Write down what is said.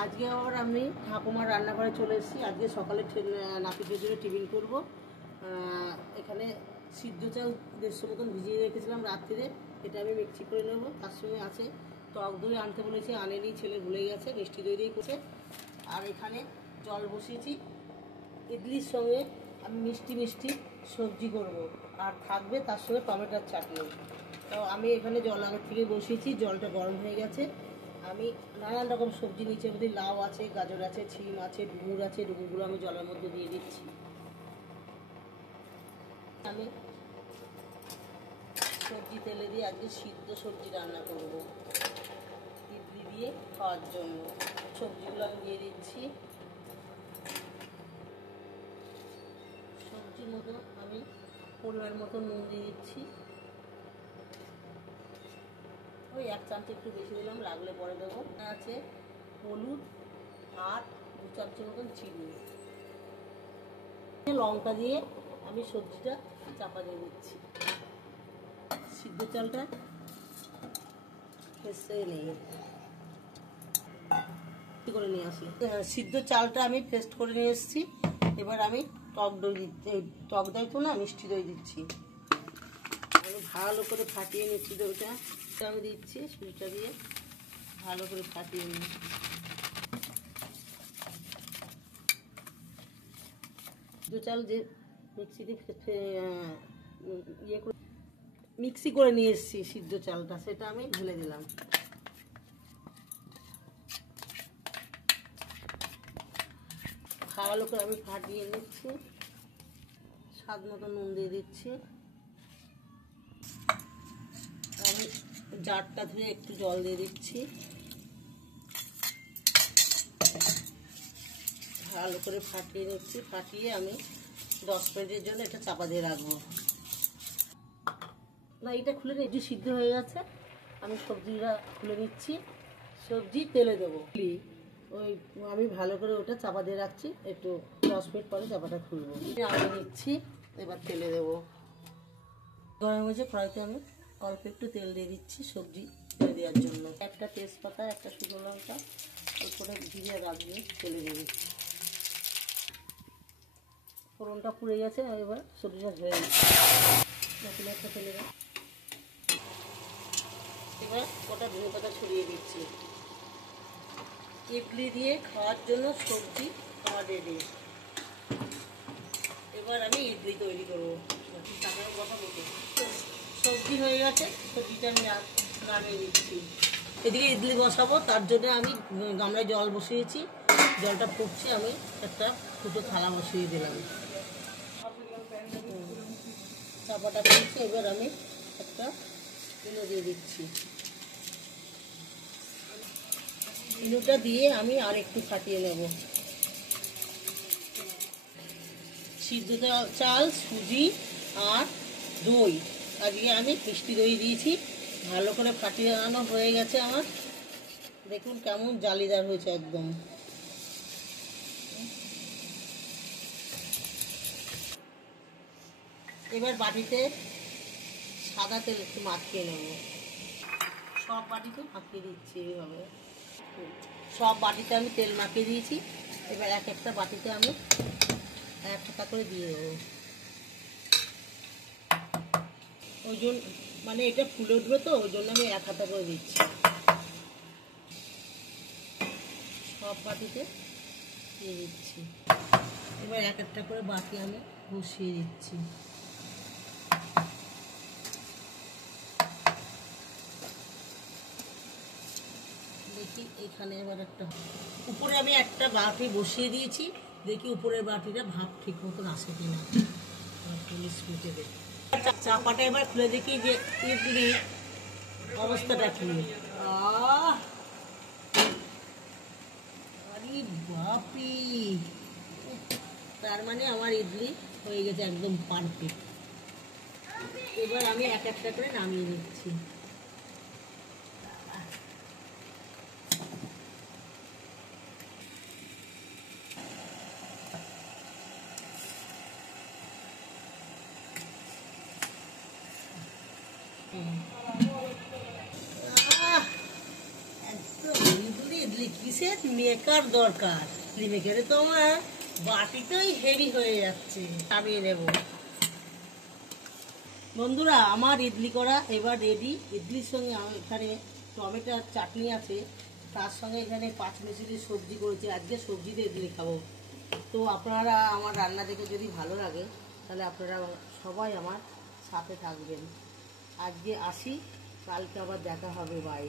আজকে আবার আমি ঠাকুমার রান্নাঘরে চলে এসেছি। আজকে সকালে নাপিতের জন্য টিফিন করবো। এখানে সিদ্ধ চাল 150 মতন ভিজিয়ে রেখেছিলাম রাত্রিরে, এটা আমি মিক্সি করে নেবো। তার সঙ্গে আছে টক দই আনতে বলেছি, আনেনি, ছেলে ভুলে গেছে, মিষ্টি দই দিয়ে করছে। আর এখানে জল বসিয়েছি, ইডলির সঙ্গে আমি মিষ্টি মিষ্টি সবজি করব, আর থাকবে তার সঙ্গে টমেটোর চাটনি। তো আমি এখানে জল আগের থেকে বসিয়েছি, জলটা গরম হয়ে গেছে। আমি নানান রকম সবজি নিচের মধ্যে লাউ আছে, গাজর আছে, ছিম আছে, ডুমুর আছে, ডুমুরগুলো আমি জলের মধ্যে দিয়ে দিচ্ছি। আমি সবজি তেলে দিয়ে আজকে সিদ্ধ সবজি রান্না করব ইডলি দিয়ে খাওয়ার জন্য। সবজিগুলো আমি দিয়ে দিচ্ছি। সবজির মতো আমি পরিমাণ মতো নুন দিয়ে দিচ্ছি, ওই 1 চামচ একটু বেশি দিলাম, লাগলে পরে দেবো। আছে হলুদ আর 2 চামচের মতন চিনি। লঙ্কা দিয়ে আমি সবজিটা চাপা দিয়ে দিচ্ছি। সিদ্ধ চালটা ফেসে নেই করে নিয়ে আসি। সিদ্ধ চালটা আমি পেস্ট করে নিয়ে এসেছি। এবার আমি টক দই দিচ্ছি, টক দই তো না, মিষ্টি দই দিচ্ছি। আমি ভালো করে ফাটিয়ে নিচ্ছি দইটা, আমি দিচ্ছি সুজিটা দিয়ে ভালো করে ফাটিয়ে নিই। সিদ্ধ চাল যে মিক্সি করে নিয়ে এসেছি সিদ্ধ চালটা, সেটা আমি ঢেলে দিলাম। ভালো করে আমি ফাটিয়ে নিচ্ছি, স্বাদ মতো নুন দিয়ে দিচ্ছি। আমি জারটা ধুয়ে একটু জল দিয়ে দিচ্ছি, ভালো করে ফাটিয়ে নিচ্ছি। ফাটিয়ে আমি 10 মিনিটের জন্য এটা চাপা দিয়ে রাখবো। না, এটা খুলে নিয়ে সিদ্ধ হয়ে গেছে, আমি সবজিটা খুলে নিচ্ছি। সবজি তেলে দেবো, ওই আমি ভালো করে ওটা চাপা দিয়ে রাখছি, একটু 10 মিনিট পরে চাপাটা খুলবো। আমি নিচ্ছি, এবার তেলে দেবো। গরম হয়েছে, কড়াইতে আমি অল্প একটু তেল দিয়ে দিচ্ছি সবজি তেলে দেওয়ার জন্য। একটা তেজপাতা, একটা শুকনো লঙ্কা, অল্পটা জিরে রাখবে, তেলে দিয়ে দিচ্ছি। ফোড়নটা পুড়ে গেছে, এবার সবজিটা ধরে দিচ্ছি। একটা তেলে দেবো। এবার ওটা ধনে পাতা ছড়িয়ে দিচ্ছি। ইডলি দিয়ে খাওয়ার জন্য সবজি আমার রেডি। এবার আমি ইডলি তৈরি করবো। সবজি হয়ে গেছে, সবজিটা আমি নামিয়ে দিচ্ছি। এদিকে ইডলি বসাবো, তার জন্য আমি গামলায় জল বসিয়েছি, জলটা ফুটছে, আমি একটা ফুটো থালা বসিয়ে দিলাম। চাপাটা ফুটছে, এবার আমি একটা ইনো দিয়ে দিচ্ছি। ইনোটা দিয়ে আমি আর একটু ফাটিয়ে নেব। সিদ্ধ চাল, সুজি আর দই, আজকে আমি মিষ্টি দই দিয়েছি। ভালো করে ফাটিয়ে হয়ে গেছে আমার। দেখুন কেমন জালিদার হয়েছে একদম। এবার বাটিতে সাদা তেল একটু মাখিয়ে নেব, সব বাটিতে মাখিয়ে দিচ্ছি এইভাবে। সব বাটিতে আমি তেল মাখিয়ে দিয়েছি। এবার এক একটা বাটিতে আমি এক হাতা করে দিয়ে দেবো। ওই জন্য মানে এটা ফুলে উঠবে তো, ওই জন্য আমি এক হাতা করে দিচ্ছি। সব বাটিতে দিয়ে দিচ্ছি। এবার এক একটা করে বাটি আমি বসিয়ে দিচ্ছি। দেখি এখানে এবার একটা উপরে আমি একটা বাটি বসিয়ে দিয়েছি, দেখি উপরের বাটিটা ভাপ ঠিক মতন আসে কিনা। চাপাটা এবার খুলে দেখি যে ইডলি অবস্থাটা কি। আরে বাপি, তার মানে আমার ইডলি হয়ে গেছে একদম পারফেক্ট। এবার আমি এক একটা করে নামিয়ে নিচ্ছি। একদম ইডলি কিসের মেকার দরকার, ইডলি মেকারে তো আমার বাটিটাই হেভি হয়ে যাচ্ছে। নামিয়ে নেব। বন্ধুরা আমার ইডলি করা এবার রেডি। ইডলির সঙ্গে এখানে টমেটোর চাটনি আছে, তার সঙ্গে এখানে 5 মিশিলি সবজি করেছি। আজকে সবজি দিয়ে ইডলি খাবো। তো আপনারা আমার রান্না দেখে যদি ভালো লাগে তাহলে আপনারা সবাই আমার সাথে থাকবেন। আজকে আসি, কালকে আবার দেখা হবে। বাই।